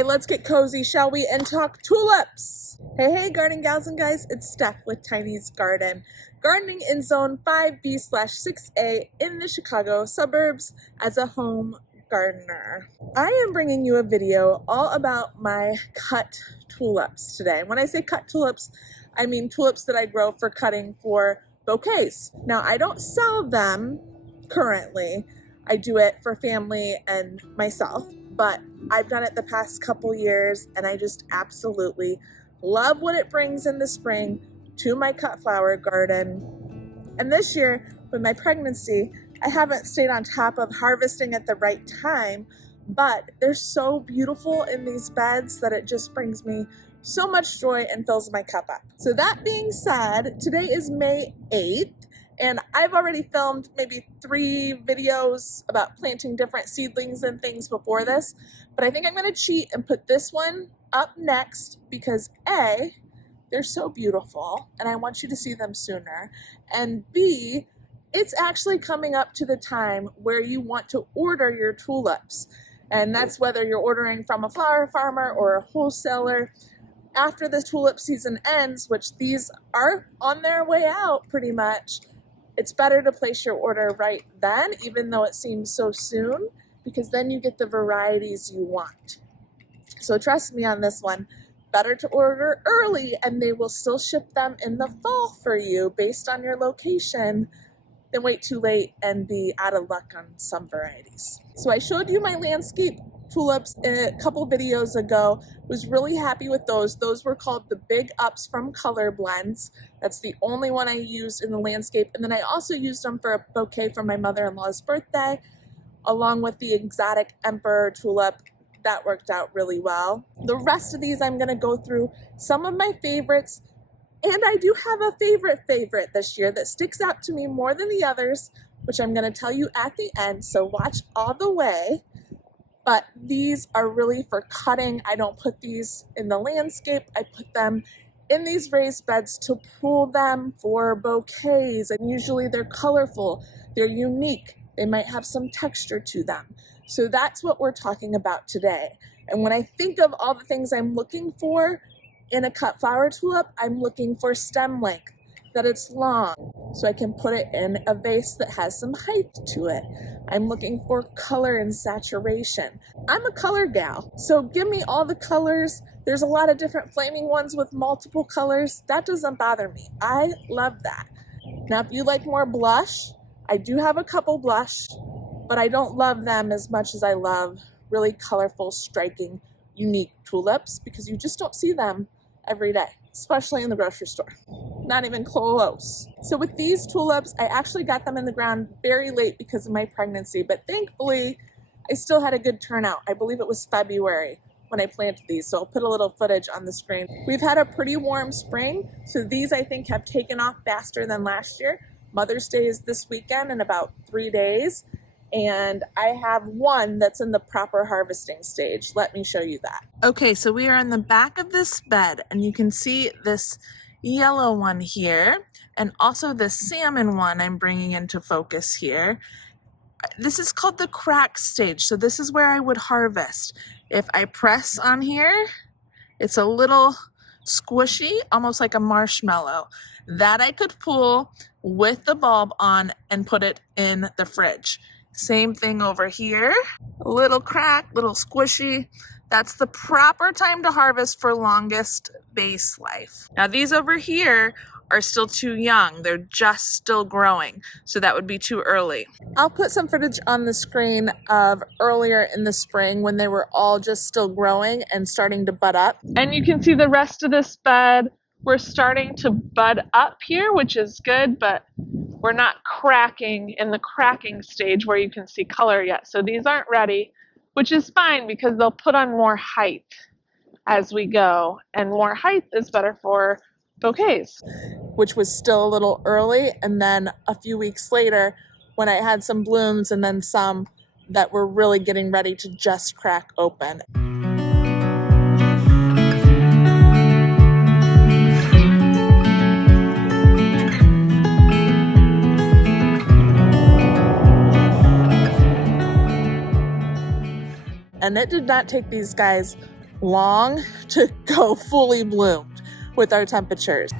Okay, let's get cozy, shall we, and talk tulips. Hey, garden gals and guys, it's Steph with Tiny's Garden. Gardening in Zone 5B/6A in the Chicago suburbs as a home gardener. I am bringing you a video all about my cut tulips today. When I say cut tulips, I mean tulips that I grow for cutting for bouquets. Now, I don't sell them currently. I do it for family and myself, but I've done it the past couple years and I just absolutely love what it brings in the spring to my cut flower garden. And this year, with my pregnancy, I haven't stayed on top of harvesting at the right time, but they're so beautiful in these beds that it just brings me so much joy and fills my cup up. So that being said, today is May 8th, and I've already filmed maybe 3 videos about planting different seedlings and things before this, but I think I'm gonna cheat and put this one up next because A, they're so beautiful and I want you to see them sooner, and B, it's actually coming up to the time where you want to order your tulips, and that's whether you're ordering from a flower farmer or a wholesaler. After the tulip season ends, which these are on their way out pretty much, it's better to place your order right then, even though it seems so soon, because then you get the varieties you want. So trust me on this one, better to order early and they will still ship them in the fall for you based on your location than wait too late and be out of luck on some varieties. So I showed you my landscape tulips a couple videos ago. Was really happy with those. Those were called the Big Ups from Color Blends. That's the only one I used in the landscape. And then I also used them for a bouquet for my mother-in-law's birthday, along with the exotic Emperor tulip. That worked out really well. The rest of these I'm gonna go through some of my favorites, and I do have a favorite this year that sticks out to me more than the others, which I'm gonna tell you at the end, so watch all the way. But these are really for cutting. I don't put these in the landscape. I put them in these raised beds to pull them for bouquets, and usually they're colorful, they're unique, they might have some texture to them. So that's what we're talking about today. And when I think of all the things I'm looking for in a cut flower tulip, I'm looking for stem length, that it's long, so I can put it in a vase that has some height to it. I'm looking for color and saturation. I'm a color gal, so give me all the colors. There's a lot of different flaming ones with multiple colors. That doesn't bother me. I love that. Now, if you like more blush, I do have a couple blush, but I don't love them as much as I love really colorful, striking, unique tulips, because you just don't see them every day, especially in the grocery store. Not even close. So with these tulips, I actually got them in the ground very late because of my pregnancy, but thankfully I still had a good turnout. I believe it was February when I planted these, so I'll put a little footage on the screen. We've had a pretty warm spring, so these I think have taken off faster than last year. Mother's Day is this weekend in about 3 days, and I have one that's in the proper harvesting stage. Let me show you that. Okay, so we are in the back of this bed, and you can see this yellow one here, and also this salmon one I'm bringing into focus here. This is called the crack stage, so this is where I would harvest. If I press on here, it's a little squishy, almost like a marshmallow. That I could pull with the bulb on and put it in the fridge. Same thing over here, a little crack, little squishy. That's the proper time to harvest for longest base life. Now these over here are still too young. They're just still growing, so that would be too early. I'll put some footage on the screen of earlier in the spring when they were all just still growing and starting to bud up. And you can see the rest of this bed. We're starting to bud up here, which is good, but we're not cracking in the cracking stage where you can see color yet. So these aren't ready, which is fine because they'll put on more height as we go, and more height is better for bouquets. Which was still a little early, and then a few weeks later when I had some blooms and then some that were really getting ready to just crack open. And it did not take these guys long to go fully bloomed with our temperatures.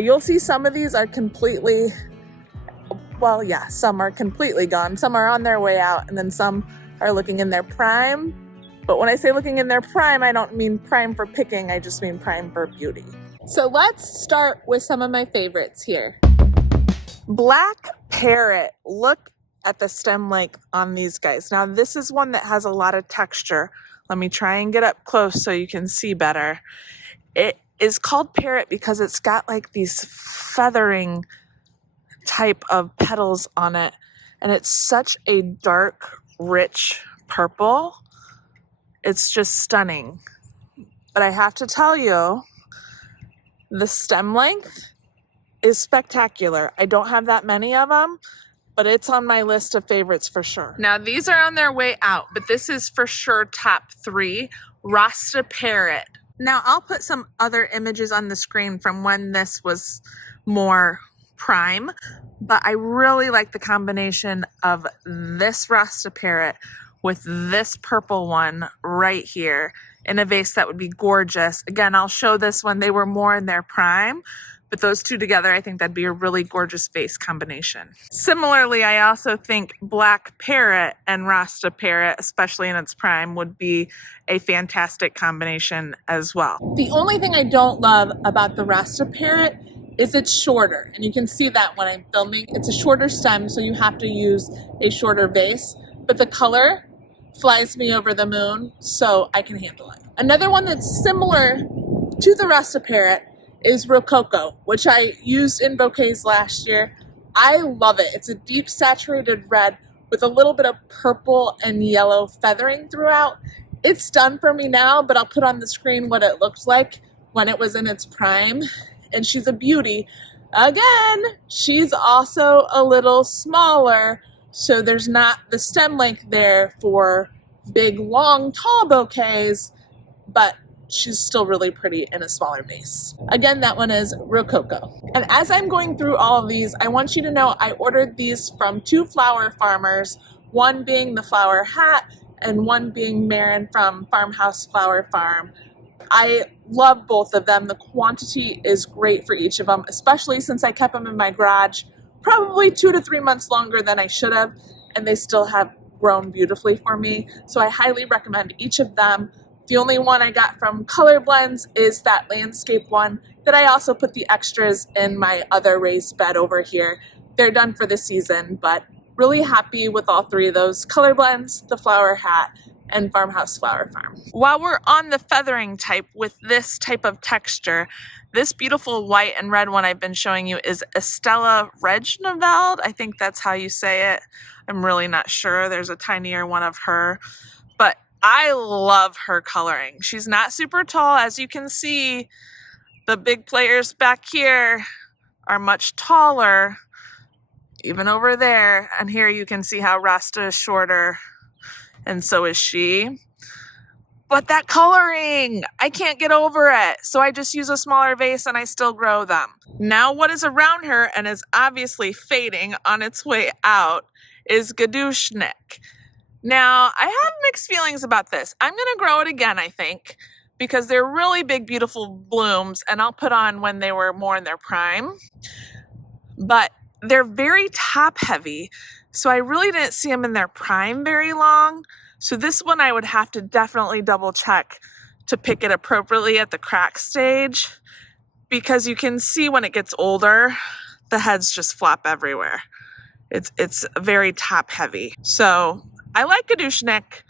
You'll see some of these are completely, well, yeah, some are completely gone. Some are on their way out, and then some are looking in their prime. But when I say looking in their prime, I don't mean prime for picking, I just mean prime for beauty. So let's start with some of my favorites here. Black Parrot. Look at the stem length on these guys. Now this is one that has a lot of texture. Let me try and get up close so you can see better. It is called Parrot because it's got like these feathering type of petals on it, and it's such a dark, rich purple. It's just stunning. But I have to tell you, the stem length is spectacular. I don't have that many of them, but it's on my list of favorites for sure. Now these are on their way out, but this is for sure top 3, Rasta Parrot. Now I'll put some other images on the screen from when this was more prime, but I really like the combination of this Rasta Parrot with this purple one right here in a vase. That would be gorgeous. Again, I'll show this when they were more in their prime, but those two together, I think that'd be a really gorgeous vase combination. Similarly, I also think Black Parrot and Rasta Parrot, especially in its prime, would be a fantastic combination as well. The only thing I don't love about the Rasta Parrot is it's shorter, and you can see that when I'm filming. It's a shorter stem, so you have to use a shorter vase, but the color flies me over the moon, so I can handle it. Another one that's similar to the Rasta Parrot is Rococo, which I used in bouquets last year. I love it. It's a deep saturated red with a little bit of purple and yellow feathering throughout. It's done for me now, but I'll put on the screen what it looked like when it was in its prime. And she's a beauty. Again, she's also a little smaller, so there's not the stem length there for big, long, tall bouquets, but she's still really pretty in a smaller vase. Again, that one is Rococo. And as I'm going through all of these, I want you to know I ordered these from 2 flower farmers, one being the Flower Hat and one being Marin from Farmhouse Flower Farm. I love both of them. The quantity is great for each of them, especially since I kept them in my garage probably 2 to 3 months longer than I should have, and they still have grown beautifully for me. So I highly recommend each of them. The only one I got from Color Blends is that landscape one that I also put the extras in my other raised bed over here. They're done for the season, but really happy with all 3 of those. Color Blends, the Flower Hat, and Farmhouse Flower Farm. While we're on the feathering type with this type of texture, this beautiful white and red one I've been showing you is Estella Regneveld. I think that's how you say it. I'm really not sure. There's a tinier one of her, but I love her coloring. She's not super tall. As you can see, the big players back here are much taller, even over there. And here you can see how Rasta is shorter, and so is she. But that coloring, I can't get over it. So I just use a smaller vase and I still grow them. Now what is around her and is obviously fading on its way out is Gadushnik. Now, I have mixed feelings about this. I'm going to grow it again, I think, because they're really big, beautiful blooms, and I'll put on when they were more in their prime. But they're very top heavy, so I really didn't see them in their prime very long. So this one I would have to definitely double check to pick it appropriately at the crack stage, because you can see when it gets older, the heads just flop everywhere. It's very top heavy. So I like Gadushnik,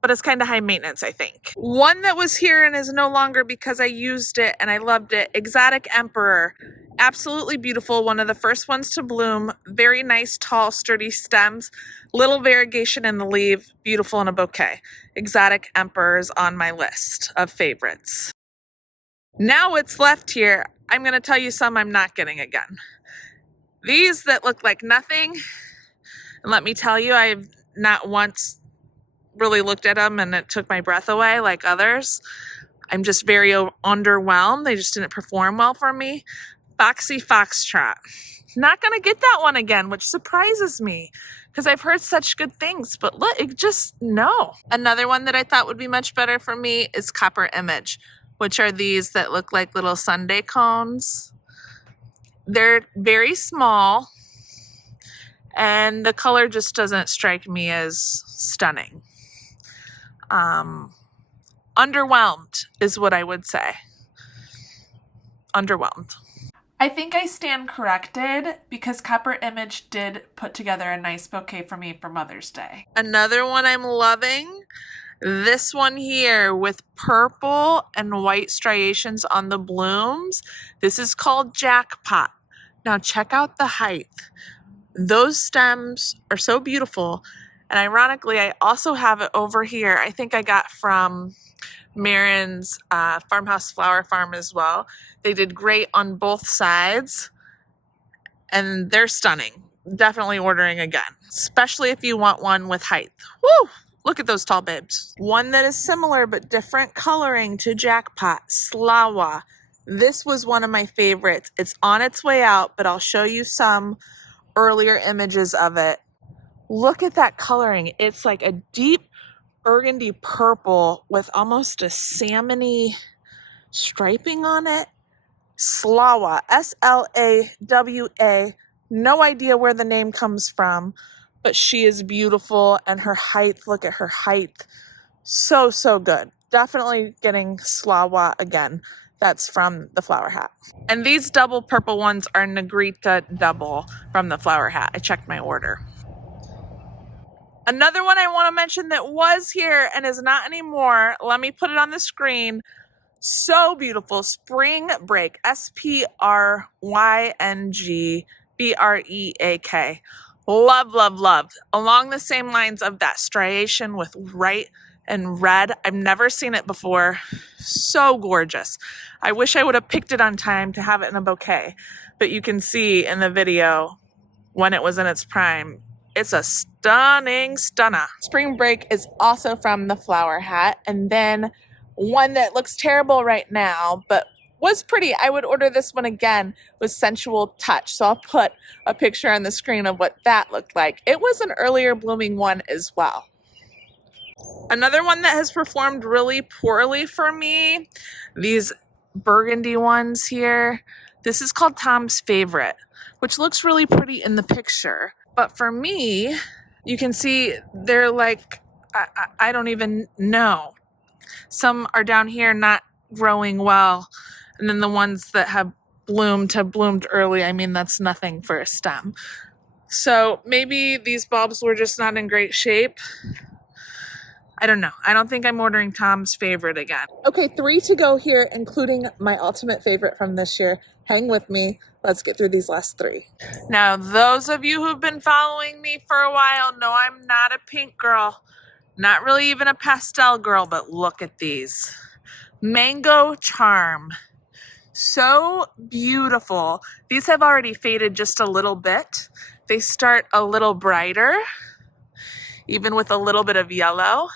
but it's kind of high maintenance, I think. One that was here and is no longer because I used it and I loved it, Exotic Emperor. Absolutely beautiful, one of the first ones to bloom. Very nice, tall, sturdy stems. Little variegation in the leaf, beautiful in a bouquet. Exotic Emperor is on my list of favorites. Now what's left here, I'm going to tell you some I'm not getting again. These that look like nothing, and let me tell you, I've not once really looked at them and it took my breath away like others. I'm just very underwhelmed. They just didn't perform well for me. Foxy Foxtrot. Not gonna get that one again, which surprises me because I've heard such good things, but look, it just, no. Another one that I thought would be much better for me is Copper Image, which are these that look like little sundae cones. They're very small and the color just doesn't strike me as stunning. Underwhelmed is what I would say. Underwhelmed. I think I stand corrected because Copper Image did put together a nice bouquet for me for Mother's Day. Another one I'm loving, this one here with purple and white striations on the blooms. This is called Jackpot. Now check out the height. Those stems are so beautiful. And ironically, I also have it over here. I think I got from Marin's Farmhouse Flower Farm as well. They did great on both sides and they're stunning. Definitely ordering again, especially if you want one with height. Woo! Look at those tall babes. One that is similar but different coloring to Jackpot, Slawa. This was one of my favorites. It's on its way out, but I'll show you some earlier images of it. Look at that coloring. It's like a deep burgundy purple with almost a salmony striping on it. Slawa, S-L-A-W-A. No idea where the name comes from, but she is beautiful and her height, look at her height. So, so good. Definitely getting Slawa again. That's from the Flower Hat. And these double purple ones are Negrita double from the Flower Hat. I checked my order. Another one I want to mention that was here and is not anymore. Let me put it on the screen. So beautiful. Spring Break. S-P-R-Y-N-G-B-R-E-A-K. Love, love, love. Along the same lines of that striation with white and red. I've never seen it before. So gorgeous. I wish I would have picked it on time to have it in a bouquet. But you can see in the video when it was in its prime. It's a stunning stunner. Spring Break is also from the Flower Hat. And then one that looks terrible right now, but was pretty, I would order this one again, was Sensual Touch. So I'll put a picture on the screen of what that looked like. It was an earlier blooming one as well. Another one that has performed really poorly for me, these burgundy ones here. This is called Tom's Favorite, which looks really pretty in the picture. But for me, you can see they're like, I don't even know. Some are down here not growing well. And then the ones that have bloomed early. I mean, that's nothing for a stem. So maybe these bulbs were just not in great shape. I don't know. I don't think I'm ordering Tom's Favorite again. Okay, 3 to go here, including my ultimate favorite from this year. Hang with me. Let's get through these last 3. Now, those of you who've been following me for a while know I'm not a pink girl. Not really even a pastel girl, but look at these. Mango Charm. So beautiful. These have already faded just a little bit. They start a little brighter, even with a little bit of yellow,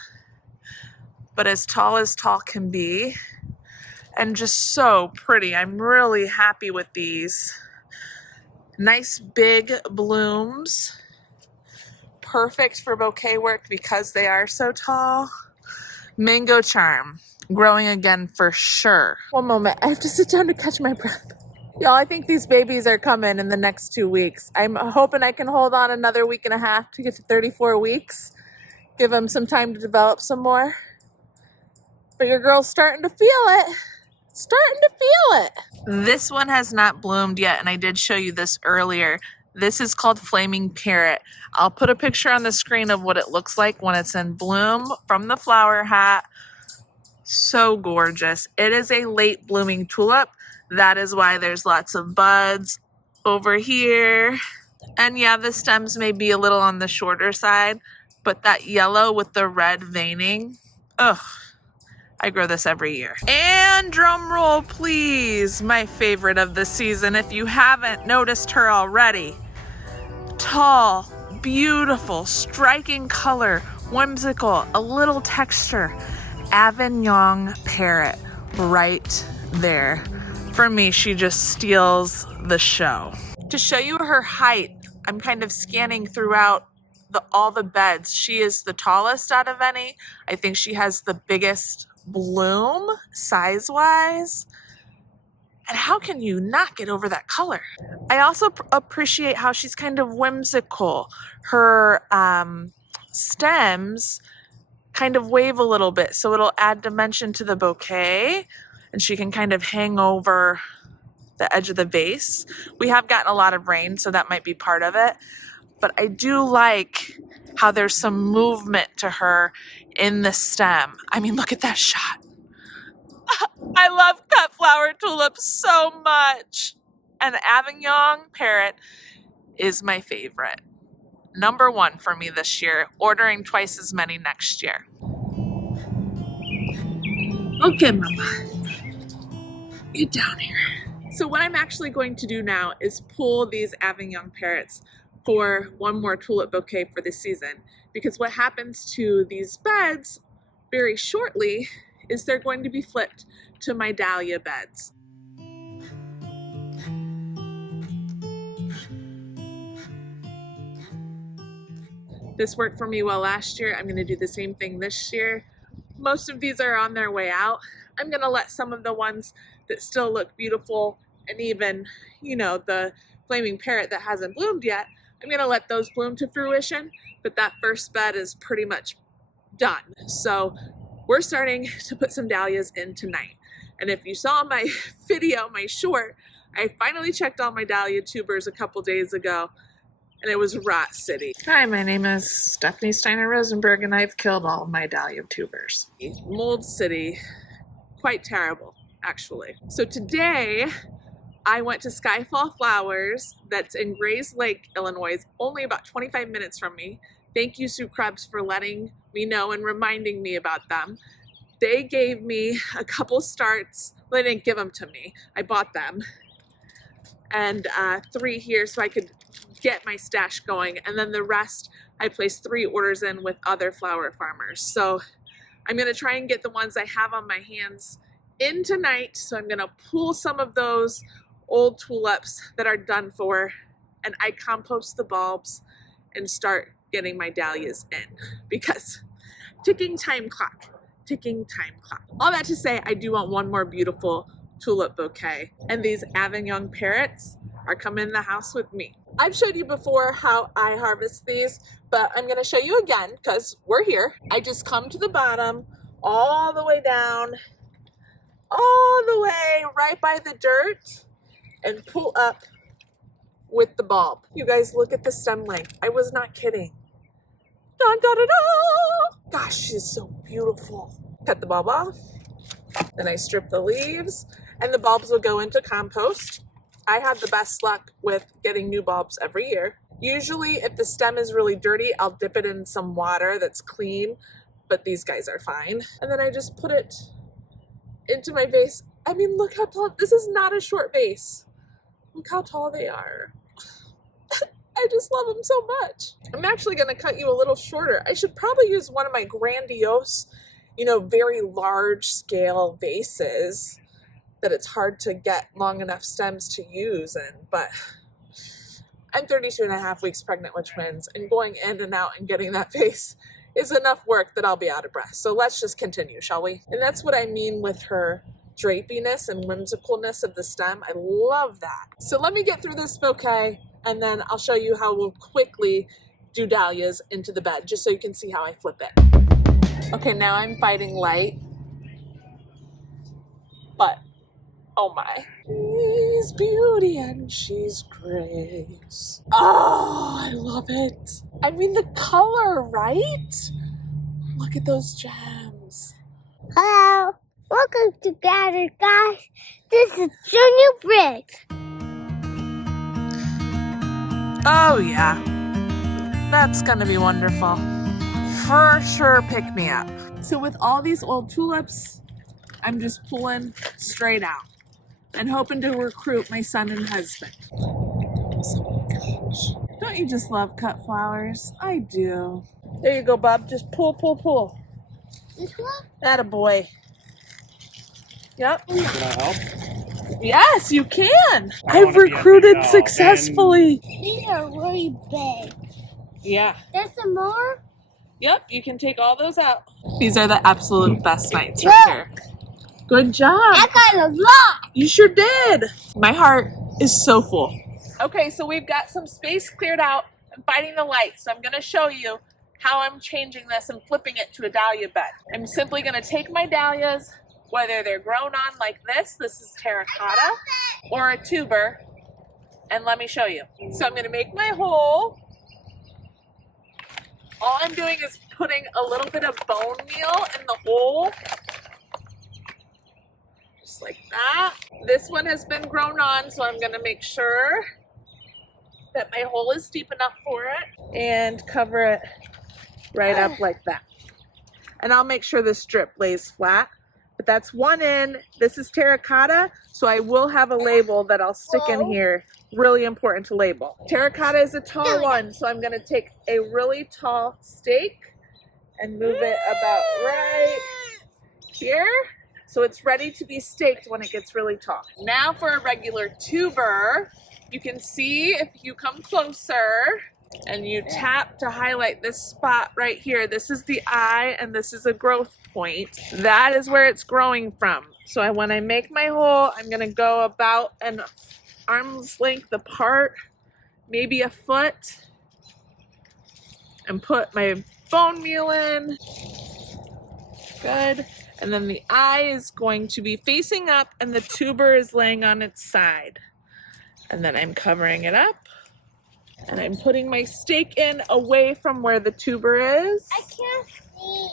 but as tall can be, and just so pretty. I'm really happy with these. Nice big blooms. Perfect for bouquet work because they are so tall. Mango Charm. Growing again for sure. One moment, I have to sit down to catch my breath. Y'all, I think these babies are coming in the next 2 weeks. I'm hoping I can hold on another week and a half to get to 34 weeks. Give them some time to develop some more. But your girl's starting to feel it. Starting to feel it. This one has not bloomed yet, and I did show you this earlier. This is called Flaming Parrot. I'll put a picture on the screen of what it looks like when it's in bloom from the Flower Hat. So gorgeous. It is a late blooming tulip. That is why there's lots of buds over here. And yeah, the stems may be a little on the shorter side, but that yellow with the red veining, ugh, I grow this every year. And drum roll, please, my favorite of the season, if you haven't noticed her already. Tall, beautiful, striking color, whimsical, a little texture. Avignon Parrot. right there. For me, she just steals the show. To show you her height, I'm kind of scanning throughout all the beds. She is the tallest out of any. I think she has the biggest bloom size-wise. And how can you not get over that color? I also appreciate how she's kind of whimsical. Her stems kind of wave a little bit, so it'll add dimension to the bouquet, and she can kind of hang over the edge of the vase. We have gotten a lot of rain, so that might be part of it. But I do like how there's some movement to her in the stem. I mean, look at that shot. I love cut flower tulips so much. And Avignon Parrot is my favorite. Number one for me this year, ordering twice as many next year. Okay, Mama, get down here. So what I'm actually going to do now is pull these Avignon Parrots for one more tulip bouquet for this season, because what happens to these beds very shortly is they're going to be flipped to my dahlia beds. This worked for me well last year. I'm going to do the same thing this year. Most of these are on their way out. I'm going to let some of the ones that still look beautiful, and even, you know, the flaming parrot that hasn't bloomed yet, I'm going to let those bloom to fruition, but that first bed is pretty much done. So we're starting to put some dahlias in tonight. And if you saw my video, my short, I finally checked all my dahlia tubers a couple days ago, and it was Rot City. Hi, my name is Stephanie Steiner Rosenberg, and I've killed all of my dahlia tubers. Mold City, quite terrible, actually. So today, I went to Skyfall Flowers, that's in Grays Lake, Illinois, only about 25 minutes from me. Thank you, Sue Krebs, for letting me know and reminding me about them. They gave me a couple starts. Well, they didn't give them to me. I bought them. And 3 here so I could get my stash going. And then the rest, I placed 3 orders in with other flower farmers. So I'm going to try and get the ones I have on my hands in tonight. So I'm going to pull some of those old tulips that are done for, and I compost the bulbs and start getting my dahlias in, because ticking time clock. All that to say, I do want one more beautiful tulip bouquet, and these Avignon Parrots are coming in the house with me. I've showed you before how I harvest these, but I'm going to show you again because we're here. I just come to the bottom, all the way down, all the way right by the dirt, and pull up with the bulb. You guys, look at the stem length. I was not kidding. Dun, dun, dun, dun. Gosh, she's so beautiful. Cut the bulb off, then I strip the leaves, and the bulbs will go into compost. I have the best luck with getting new bulbs every year. Usually, if the stem is really dirty, I'll dip it in some water that's clean, but these guys are fine. And then I just put it into my vase. I mean, look how tall. This is not a short vase. Look how tall they are. I just love them so much. I'm actually going to cut you a little shorter. I should probably use one of my grandiose, you know, very large scale vases that it's hard to get long enough stems to use in. But I'm 32 and a half weeks pregnant with twins, and going in and out and getting that vase is enough work that I'll be out of breath. So let's just continue, shall we? And that's what I mean with her drapiness and whimsicalness of the stem. I love that. So let me get through this bouquet, and then I'll show you how we'll quickly do dahlias into the bed, just so you can see how I flip it. Okay, now I'm fighting light, but oh my. She's beauty and she's grace. Oh, I love it. I mean, the color, right? Look at those gems. Hello, welcome to Gather, guys. This is Junior Brick. Oh yeah, that's gonna be wonderful. For sure, pick me up. So with all these old tulips, I'm just pulling straight out and hoping to recruit my son and husband. Oh my gosh. Don't you just love cut flowers? I do. There you go, Bob. Just pull, pull, pull. This one? Attaboy. Yep. Can I help? Yes, you can. I I've wanna be a big recruited doll, successfully. These are really big. Yeah. There's some more? Yep, you can take all those out. These are the absolute best nights right here. Good job. I got a lot. You sure did. My heart is so full. Okay, so we've got some space cleared out. I'm finding the light, so I'm gonna show you how I'm changing this and flipping it to a dahlia bed. I'm simply gonna take my dahlias, whether they're grown on like this is terracotta, or a tuber, and let me show you. So I'm gonna make my hole. All I'm doing is putting a little bit of bone meal in the hole. Just like that. This one has been grown on, so I'm gonna make sure that my hole is deep enough for it and cover it right up like that. And I'll make sure the strip lays flat. But that's one in. This is terracotta, so I will have a label that I'll stick in here. Really important to label. Terracotta is a tall one, so I'm gonna take a really tall stake and move it about right here. So it's ready to be staked when it gets really tall. Now for a regular tuber, you can see if you come closer and you tap to highlight this spot right here. This is the eye and this is a growth point. That is where it's growing from. So when I make my hole, I'm gonna go about an arm's length apart, maybe a foot, and put my bone meal in. Good. And then the eye is going to be facing up and the tuber is laying on its side. And then I'm covering it up. And I'm putting my stake in away from where the tuber is. I can't see.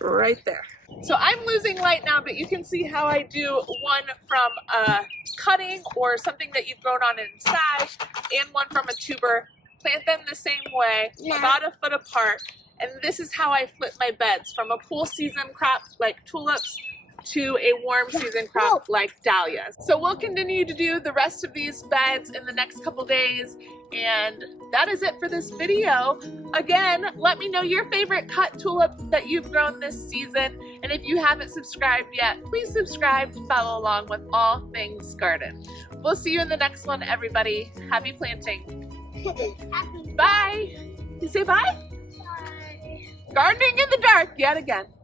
Right there. So I'm losing light now, but you can see how I do one from a cutting or something that you've grown on inside and one from a tuber. Plant them the same way, about a foot apart. And this is how I flip my beds from a cool season crop like tulips to a warm season crop like dahlias. So we'll continue to do the rest of these beds in the next couple days. And that is it for this video. Again, let me know your favorite cut tulip that you've grown this season. And if you haven't subscribed yet, please subscribe to follow along with all things garden. We'll see you in the next one, everybody. Happy planting. Bye. You say bye? Bye. Gardening in the dark yet again.